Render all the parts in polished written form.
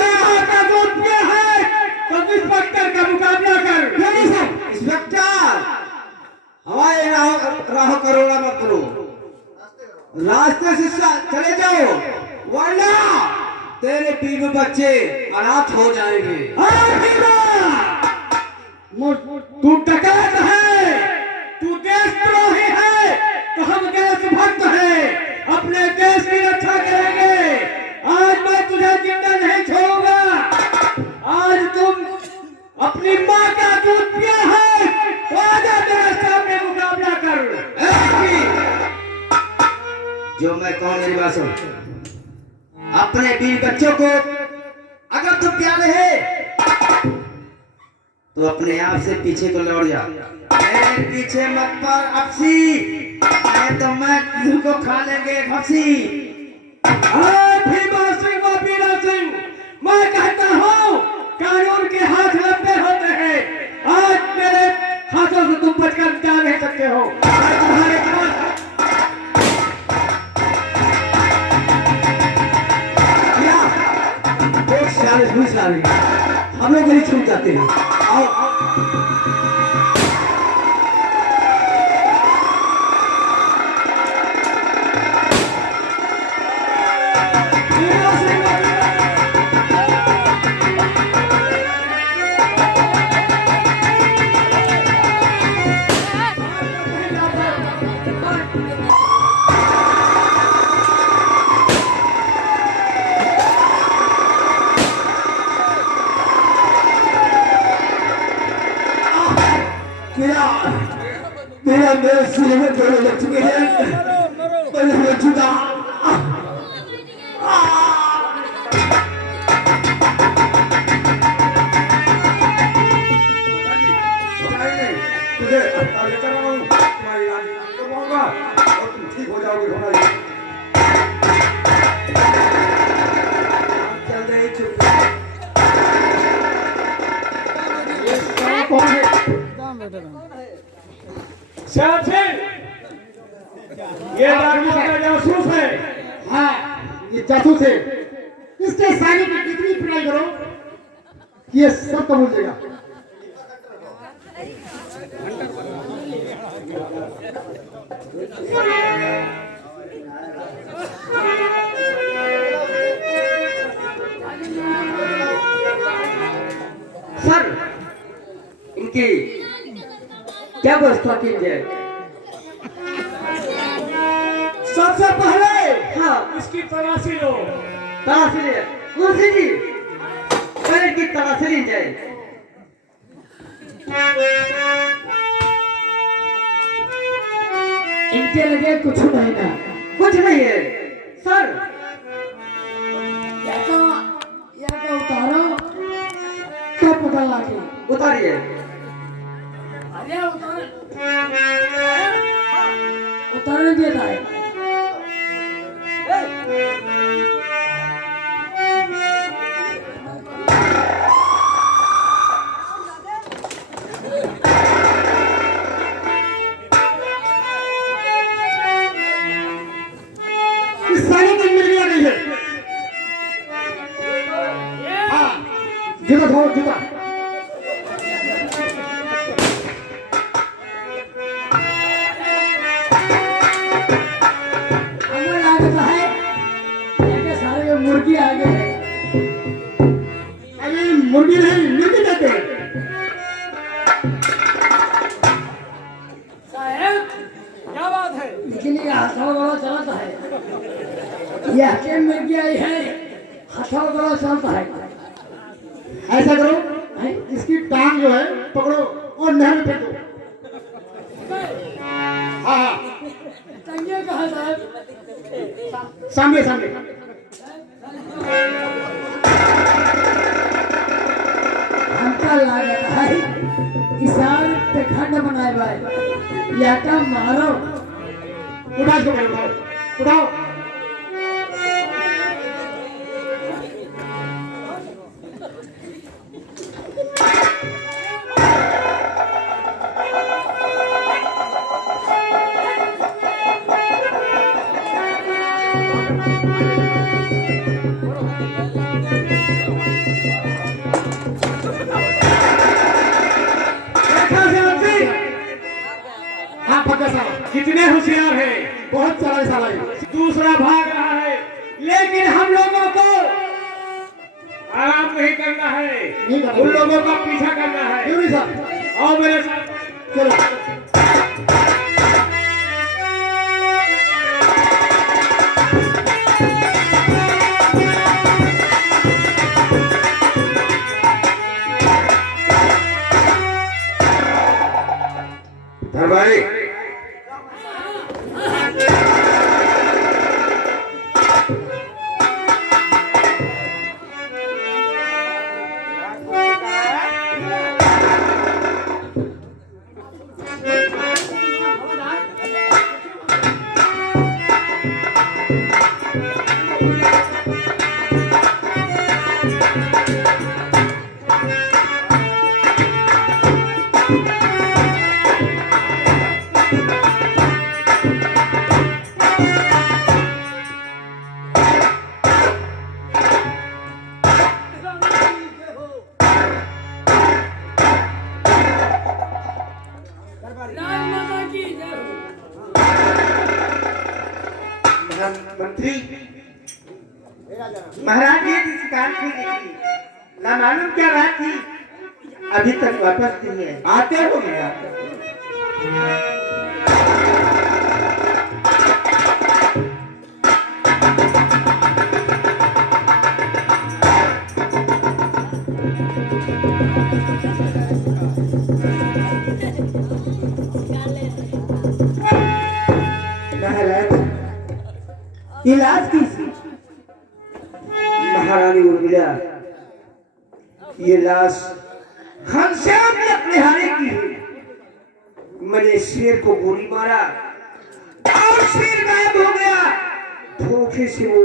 माँ का दूध पिया है तो इंस्पेक्टर का मुकाबला कर। नहीं सर, इंस्पेक्टर हवाई राह करोड़ा मत करो, रास्ते से चले जाओ वरना तेरे बीवी बच्चे अनाथ हो जाएंगे। तू डकैत है, तू देशद्रोही है, तो हम देशभक्त हैं, अपने देश की रक्षा करेंगे। आज मैं तुझे जिंदा नहीं छोड़ूंगा। आज तुम अपनी माँ का दूध पिया है तो आजा मेरे सामने मुकाबला कर। जो मैं कौन मेरी बात सुन, अपने बीवी बच्चों को अगर तुम प्यारे है तो अपने आप से पीछे को लौट जा, मेरे पीछे मत पर अपसी, नहीं तो मैं तुमको खा लेंगे खपसी। भीमा सिंह व बीरा सिंह, मैं कहता हूँ कानून के हाथ लंबे होते हैं। आज मेरे हाथों से तुम बचकर जा नहीं सकते हो। मैं तुम्हारे पास हम लोग नहीं छूट जाते हैं। आओ मेरा मेरे सिर में दौड़े लग चुके हैं, मैं हो चुका। तुझे अस्पताल लेकर आऊं, तुम्हारी इलाज करवाऊंगा और तुम ठीक हो जाओगे। हमारी चल रही चुप। ये कौन है? श्याम सिंह, ये दारू का जासूस है। हाँ, ये जासूस है। इसके सारी की कितनी पिटाई करो ये सब कबूल देगा। सर, इनकी क्या व्यवस्था की जाए? सबसे पहले हाँ, इसकी तलाशी लो। तलाशी ले। तुलसी जी, पहले की तलाशी ली जाए। इनके लगे कुछ नहीं ना, कुछ नहीं है सर। यहाँ उतारो तो पता लगे। उतारिए। उतारने देता है। इस साले की मिर्गिया नहीं है। हाँ, जूता धो जूता। मुर्गी आ गई। अरे मुर्गी नहीं, मुर्गी कहते हैं। साहब, क्या बात है? लेकिन ये हथौड़ा चलता है। ये हके मुर्गी आई है, हथौड़ा चलता है। ऐसा करो, इसकी टांग जो है पकड़ो और नहर में फेंक दो। हाँ हाँ, टंगे कहाँ साहब? सामने सामने। हमका लागत है इसार पे खंड बनाए भाई या का मारो। उठा इसको, उठाओ उठाओ। आराम नहीं करना है, नहीं करना। उन लोगों का पीछा करना है। क्यों नहीं साहब? आओ मेरे साथ। चलो। दरबारी राजमाता की जय हो। मंत्री महाराज ये शिकार की निकली ना मालूम क्या बात थी, अभी तक वापस नहीं है। आते हो गया महाराज इलाज कीजिए। महारानी उर्मिला ये लाश घनश्याम ने अपने हारे की है। मैंने शेर को गोली मारा और शेर गायब हो गया। धोखे से वो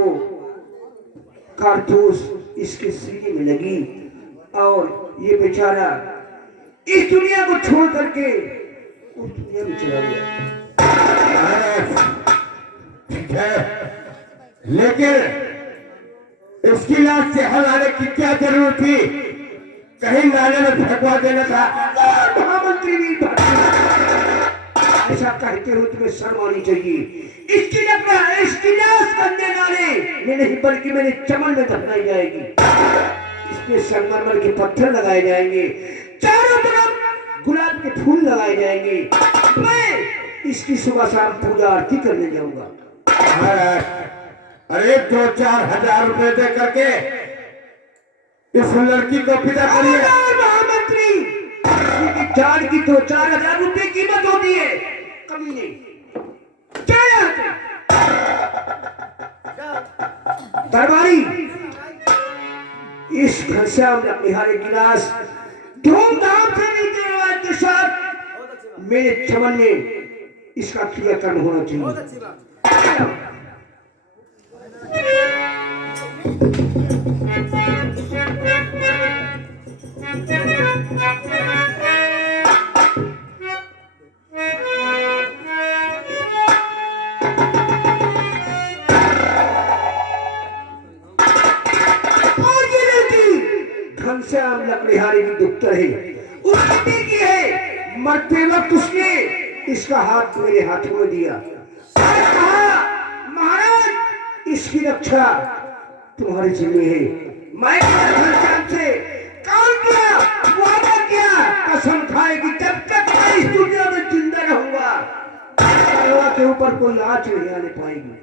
कारतूस इसके सीने में लगी और ये बेचारा इस दुनिया को छोड़ करके उस दुनिया में चला गया। ठीक है, लेकिन इसकी लाश से हलाने की क्या जरूरत थी? कहीं नाले में फेंकवा देना था। महामंत्री भी ऐसा कहते हो तुम्हें शर्म आनी चाहिए। इसकी लाश गंदे नाले में नहीं बल्कि मेरे चमन में दफनाई जाएगी। इसमें संगमरमर के पत्थर लगाए जाएंगे, चारों तरफ गुलाब के फूल लगाए जाएंगे। मैं इसकी सुबह शाम पूजा आरती करने जाऊंगा। अरे 2-4 हजार रुपए दे करके इस लड़की को विदा करिए। महामंत्री इसकी जान की 2-4 हजार रुपए कीमत होती है, कभी नहीं। दरबारी इस घनश्याम ने अपने हारे की लाश धूमधाम से रीति रिवाज के साथ मेरे चमन में इसका क्रियाकर्म होना चाहिए। घनश्याम लकड़ीहारी की दुख्तर है, उसने की है। मरते वक्त उसने इसका हाथ मेरे हाथों में दिया। महाराज इसकी रक्षा तुम्हारे जिम्मे है। मैं घनश्याम से कौन किया, वादा किया, कसम खाए कि जब तक मैं इस दुनिया में जिंदा रहूंगा के ऊपर कोई आंच नहीं आने पाएगी।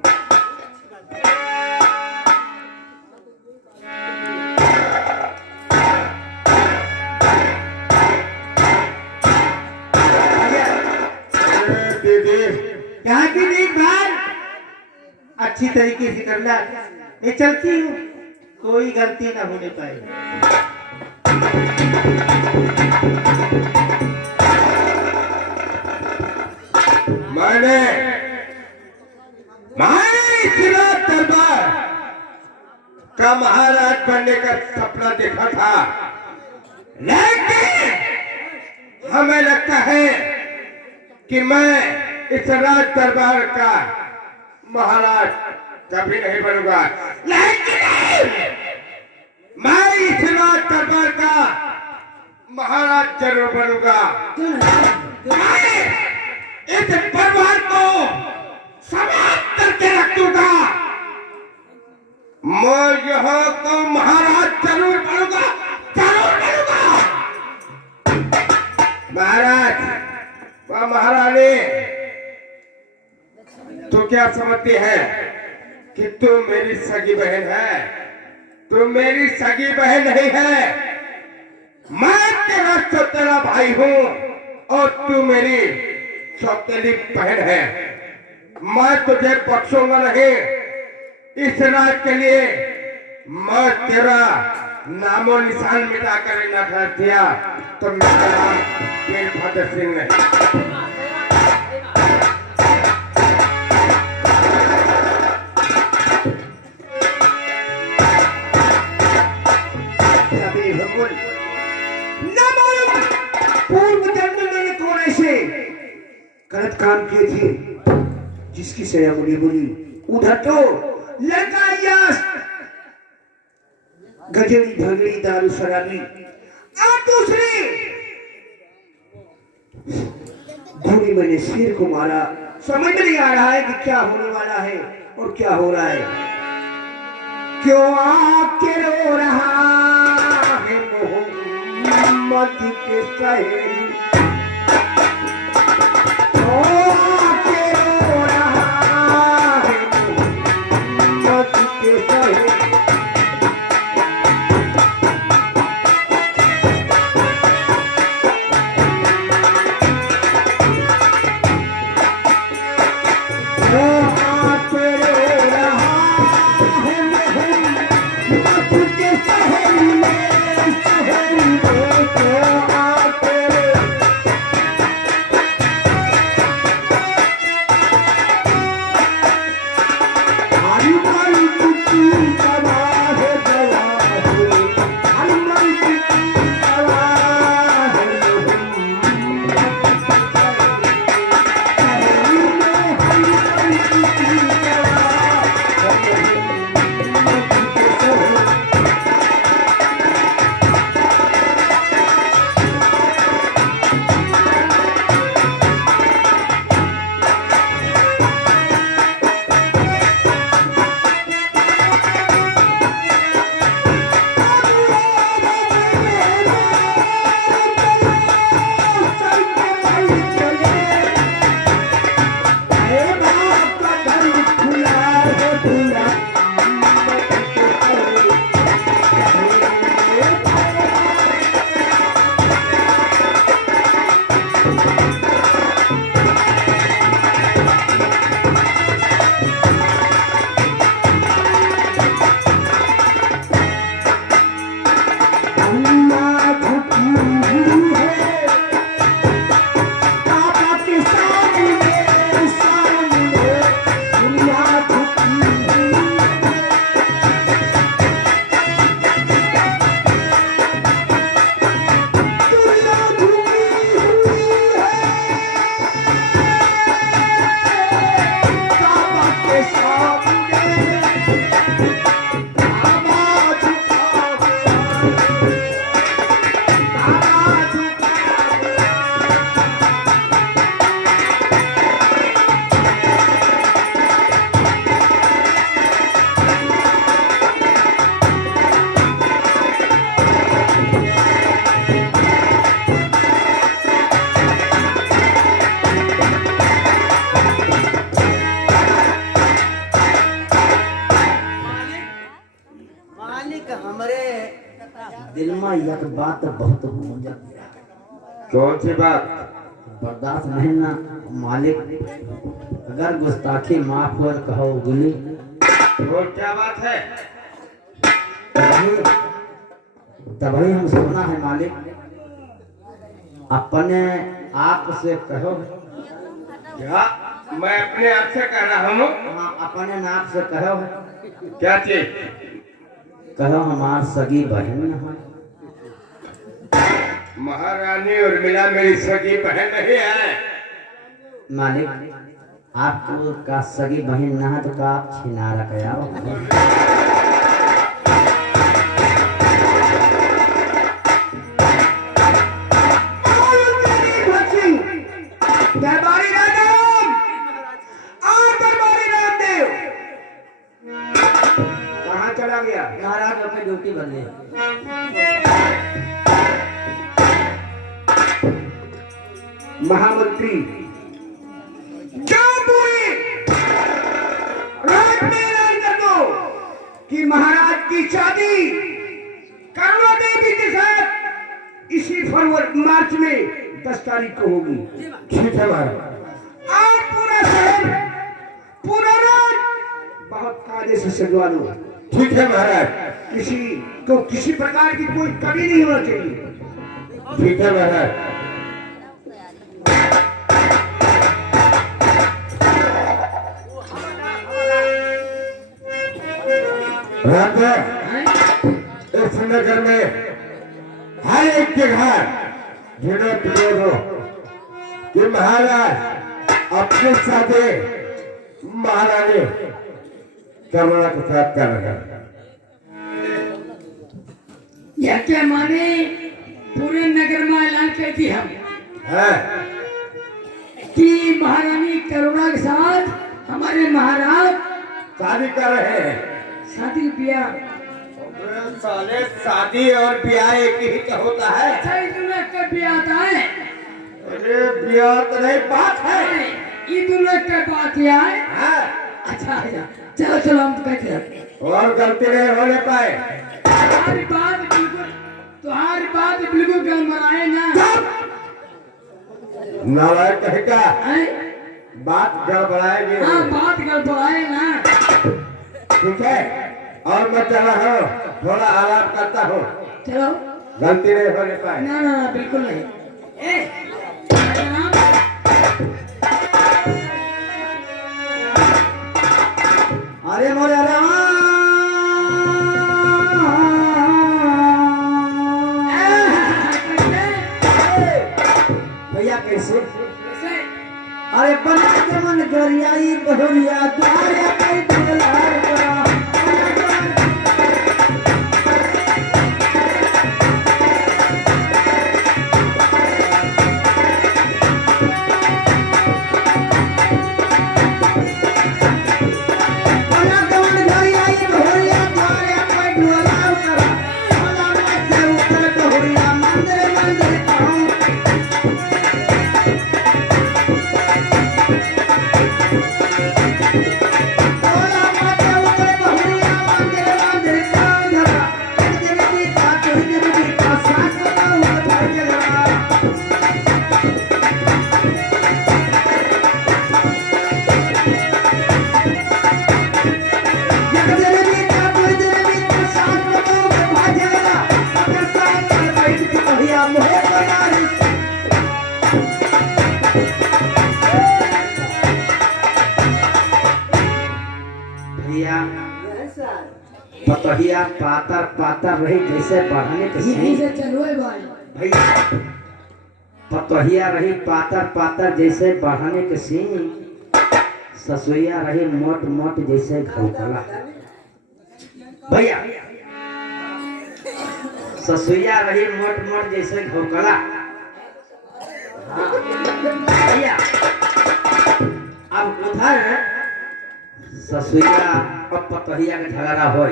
यहाँ की देखभाल अच्छी तरीके से करना। मैं चलती हूँ, कोई गलती ना होने पाए। मैंने दरबार का महाराज बनने का सपना देखा था, लेकिन हमें लगता है कि मैं इस राज दरबार का महाराज कभी नहीं बनूंगा। लेकिन मैं इस राज दरबार का महाराज जरूर बनूंगा। मैं इस परिवार को समाप्त करके रख दूंगा। मैं यहाँ को महाराज जरूर क्या समझती है कि तू मेरी सगी बहन है? तू मेरी सगी बहन नहीं है। मैं तेरा चौथेला भाई हूँ और तू मेरी चौथेली बहन है। मैं तुझे बख्शूंगा नहीं। इस रात के लिए मैं तेरा नामो निशान मिटा कर न कर दिया तो मेरा नाम वीरभद्र सिंह नहीं। पूर्व जन्म में मैंने कौन ऐसे गलत काम किए थे जिसकी सजा मुझे बोली। उधर तो लड़का यश गजरी भगड़ी दारू शराबी और दूसरी धोनी मैंने शेर को मारा। समझ नहीं आ रहा है कि क्या होने वाला है और क्या हो रहा है। क्यों आके रो रहा है मोहम्मद के सहेली, क्यों आके रो रहा है मोहम्मद के सहेली। दिल में एक बात बहुत हो जाती है। कौन सी बात? बर्दाश्त नहीं ना मालिक। अगर गुस्ताखी माफ हो कहो गुली। वो क्या बात है? तभी हम सुनना है मालिक। अपने आप से कहो। क्या? मैं अपने आप से कह रहा हूँ? हाँ, अपने नाक से कहो। क्या चीज? कहो हमार सगी बहन है। महारानी उर्मिला मेरी सगी बहन नहीं है। मालिक आपको का सगी बहन ना है तो का आप छिना रखा। कहाँ चला गया? महाराज अपनी ड्यूटी बदले। महामंत्री क्या पूरी शादी करुणा देवी के साथ इसी फरवरी मार्च में 10 तारीख को होगी। ठीक है महाराज। और पूरा शहर पूरा रात बहुत कायदे से सजवा लो। ठीक है महाराज। किसी को किसी प्रकार की कोई कमी नहीं होना चाहिए। ठीक है महाराज। रात इस नगर में हर एक के घर विनोद विरोध हो कि महाराज अपने साथे महारानी करुणा के साथ क्या लगा। यह क्या माने पूरे नगर में ऐलान कर दी हम है कि महारानी करुणा के साथ हमारे महाराज शादी कर रहे हैं। शादी ब्याह साले शादी और ब्याह एक ही तो होता है। अच्छा ईद उल का ब्याह आता है। अरे ब्याह तो नहीं बात है। ईद उल का बात यह है। हाँ। अच्छा अच्छा चलो चलो हम तो कहते हैं और गलती नहीं होने पाए। तुम्हारी बात बिल्कुल गड़बड़ाए ना। नालायक कहेगा हैं? बात गड़बड़ाएगी। हाँ बात गड़बड़ाए ना। ठीक है और मैं चला हूँ थोड़ा आराम करता हूँ। चलो गलती नहीं होने पाए। ना ना ना बिल्कुल नहीं। जनाब अरे मोरे राम भैया कैसे? अरे बना के मन गरियाई बहुरिया द्वारे कई दुलार करा। पतहिया पातर पातर रही जैसे बढ़ाने के यहीं से चलो भाई। भैया पतहिया रही पातर पातर जैसे बढ़ाने के सीन। ससुइया रही मोट मोट जैसे घोकला। भैया ससुइया रही मोट मोट जैसे घोकला। भैया अब उधर ससुइया और पतहिया का झगड़ा हो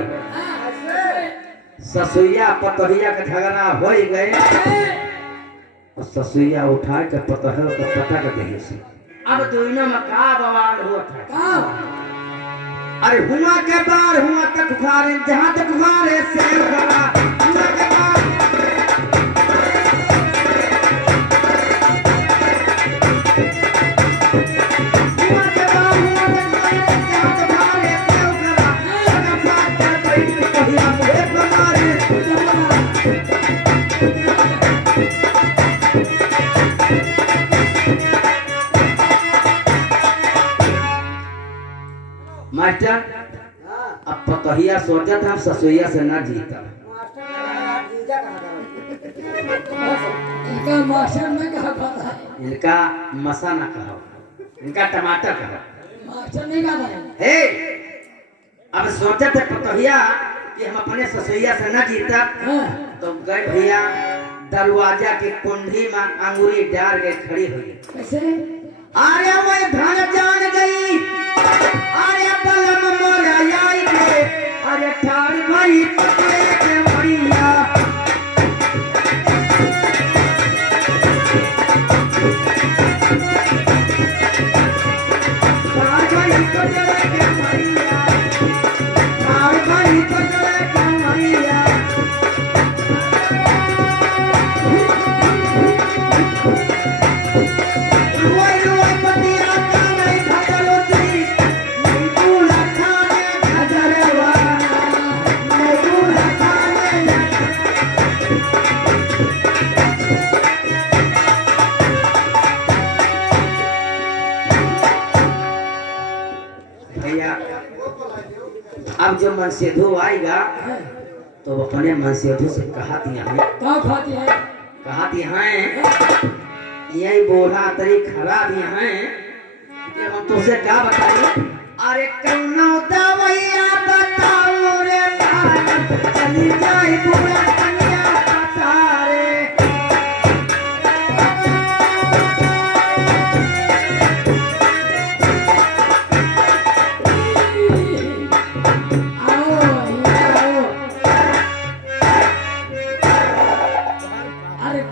ससुइया पतहिया का झगड़ा हो गए और ससुइया उठा के पतहिया का पता के दे से। अब दोनों में का बवाल हुआ था। अरे हुआ के बार हुआ तक उखाड़े जहाँ तक उखाड़े से उखाड़ा हुआ के बार मास्टर अब पतहिया सोचा था ससुइया से ना जीता। इनका मास्टर ने कहा पता है। इनका मसा ना कहो इनका टमाटर कहो। मास्टर नहीं कहा था। हे अब सोचा था पतहिया कि हम अपने ससुइया से ना जीता। तो गए भैया दरवाजा की कुंडी में अंगूरी डाल के खड़ी हुई। कैसे? अरे मैं धन जान गई। अरे पलम मोरा आई के अरे ठाड़ भाई पकड़े के मरिया। ठाड़ भाई पकड़े के मरिया। ठाड़ भाई पकड़े के मरिया। भैया अब जब मनसेधु आएगा तो अपने मनसेधु से कहा दिया है कहाँ खाती है? यही बोला तरी खड़ा दिया है कि हम तुझसे क्या बताइए। अरे कौनो दवैया बताओ रे भाई चली जाए बुरा कन्या पसारे। आओ यहाँ आओ। अरे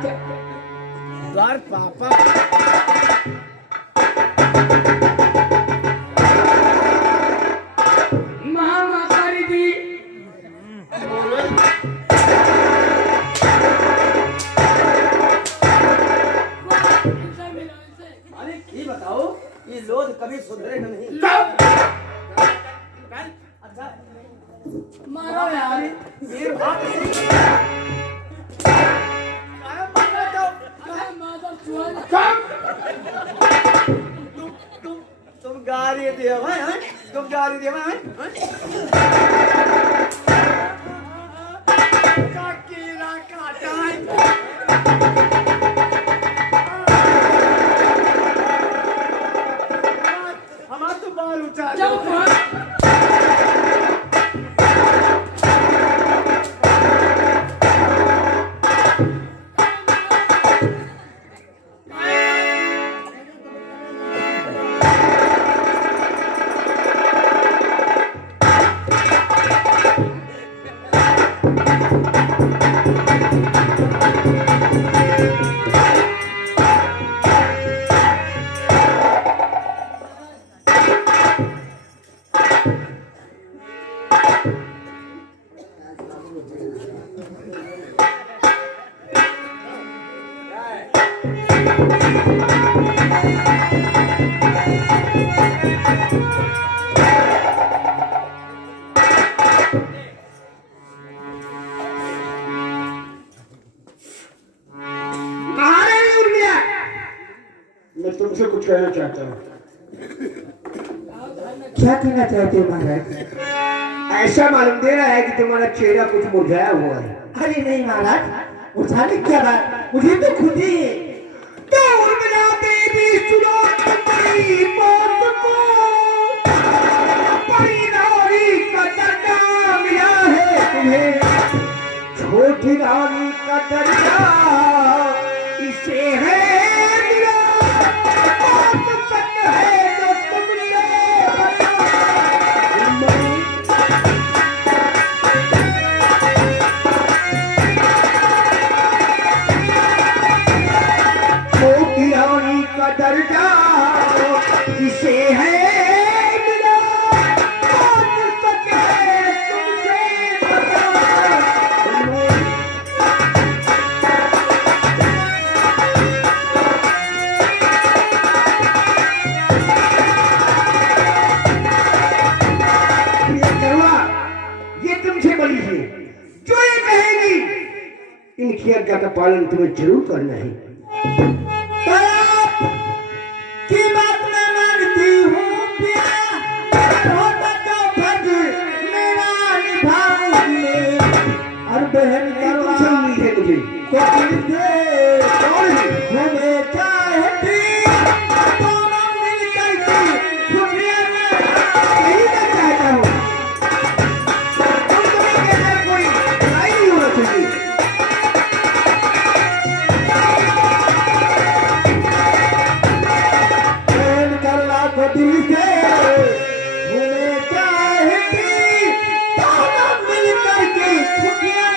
द्वार पापा महामातारी जी अरे ये बताओ ये लोग कभी सुधरे नहीं। अच्छा मारो यार। ये बात तुम गाली दे भाई हैं? तुम गाली दे भाई हैं? काकीरा काटा है। हमारा तो बाल उठा दो। मैं तुमसे कुछ कहना चाहता हूँ। क्या कहना चाहते हो महाराज? ऐसा मालूम दे रहा है कि तुम्हारा चेहरा कुछ मुरझाया हुआ है। अरे नहीं महाराज, मुरझाने क्या बात, मुझे तो खुद ही तो उर्मिला देवी सुनो तुम्हारी मौत को, बड़ी नारी का दर्जा मिला है तुम्हें, छोटी नारी का दर्जा इसे है मिला। बहुत सत्य है जो तुमसे बता। छोटी रानी का दर्जा इसे है मिला। बहुत सत्य है तुमसे बता। ये तुमसे बड़ी है, जो ये कहेगी इनकी आज्ञा का पालन तुम्हें जरूर करना है। की बात मैं मानती हूँ प्यार, होता तो फर्ज मेरा निभाऊंगी। और बहन तुमसे उम्मीद है मुझे। को दिल से हमें चाहती, दोनों मिलकर की खुशियाँ यही मैं चाहता हूँ। तुम दोनों के अंदर कोई लड़ाई नहीं होना चाहिए। प्रेम करना को दिल से हमें चाहती, दोनों मिलकर की खुशियाँ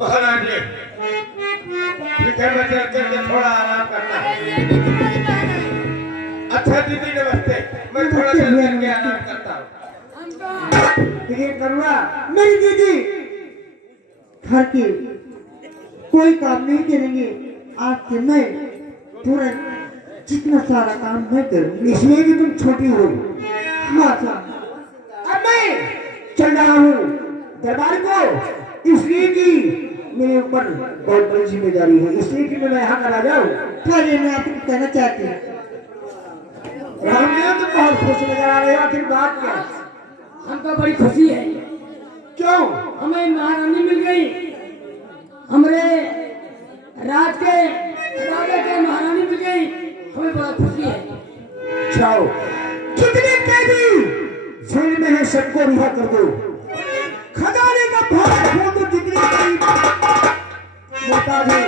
महाराज जी, पीछे में चल करके थोड़ा आराम करना है। अच्छा दीदी नमस्ते, मैं थोड़ा चल करके आराम करता हूँ। ये करुणा मेरी दीदी घर की कोई काम नहीं करेंगे, आपके मैं पूरा जितना सारा काम मैं करूँ, इसलिए कि तुम छोटी हो। हाँ साहब, अब मैं चल रहा हूँ दरबार को, इसलिए कि मेरे ऊपर बहुत बड़ी जिम्मेदारी है, इसलिए कि मैं यहाँ का राजा हूँ। चलिए, मैं आपको कहना चाहती हूँ, रामदेव तो बहुत खुश नजर आ रहे हो, आखिर बात क्या है? हमको बड़ी खुशी है, क्यों? हमें महारानी मिल गई, हमारे राज के राजा के महारानी मिल गई, हमें बड़ा खुशी है। जाओ, कितने कैदी जेल में है सबको रिहा कर दो, खजाने का भाग खोल दो, जितने कैदी मोहताज है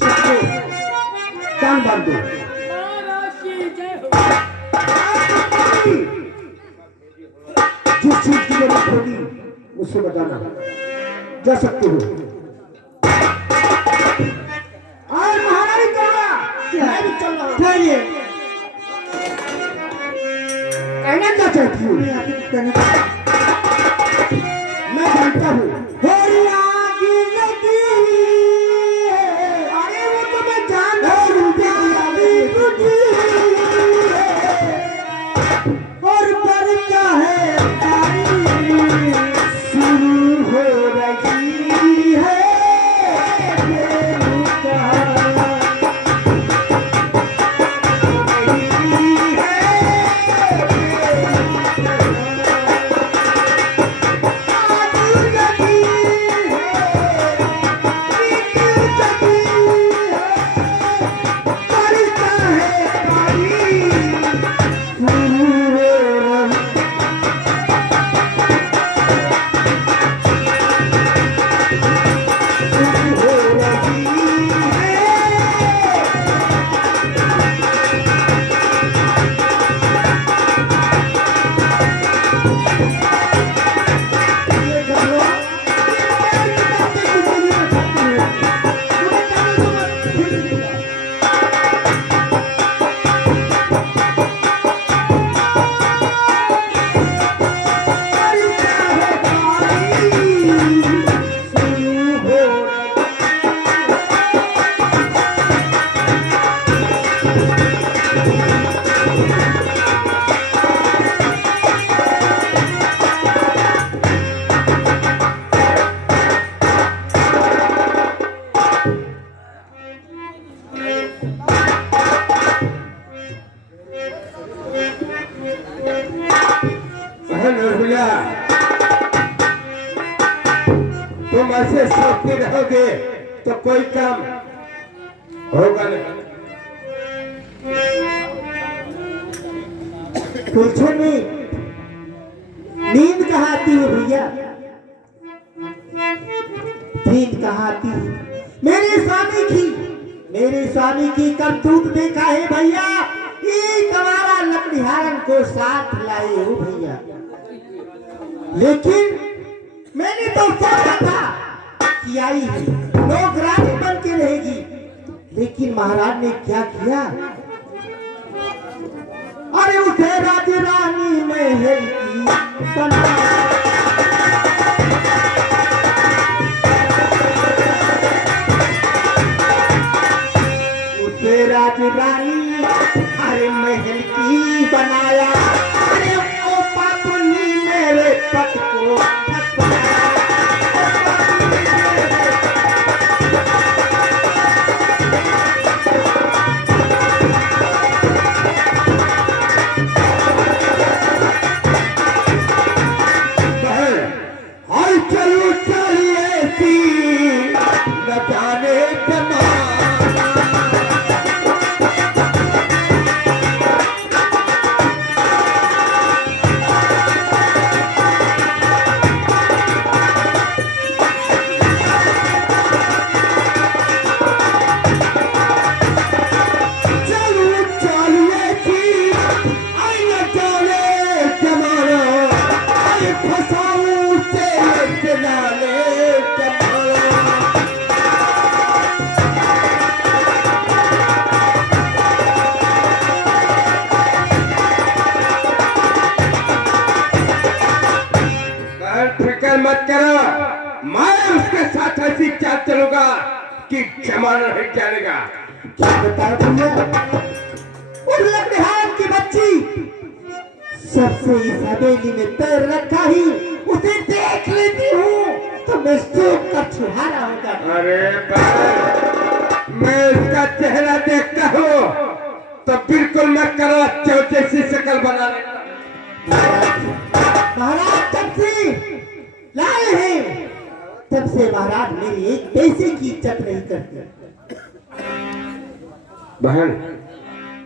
सबको कान बांध दो। महाराज की जय हो। जिस चीज की जरूरत होगी मुझसे बताना, जा सकते हो। और महारानी मैं भी चल रहा हूँ। कहना क्या चाहती हूँ? मैं जानता हूँ अरे वो तो मैं जानता हूँ, और पर क्या है शुरू हो रही है तुम ऐसे सोचते रहोगे तो कोई काम होगा नहीं। पूछो नहीं, नींद कहाँ आती है भैया? नींद कहाँ आती है? मेरे स्वामी की करतूत देखा है भैया, ये कवारा लकड़िहारन को साथ लाए हो भैया। लेकिन मैंने तो सोचा था कि आई है नौकरानी बन के रहेगी, लेकिन महाराज ने क्या किया? अरे उसे राजरानी महल की बनाया। उसे राजरानी अरे महल की बनाया, अरे ओ पापनी मेरे पट को कि क्षमा नहीं करेगा। क्या बताया तुमने? उस लकड़हार की बच्ची सबसे इस हवेली में पैर रखा ही उसे देख लेती हूँ तो मैं सूख का छुहारा होगा। अरे मैं उसका चेहरा देखता हूँ तो बिल्कुल मैं करा चौथ जैसी शक्ल बना लेता। महाराज तब से लाए हैं, तब से महाराज मेरी एक पैसे की इज्जत नहीं करते। बहन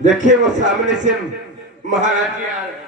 देखिए वो सामने से महाराज जी आ रहे हैं।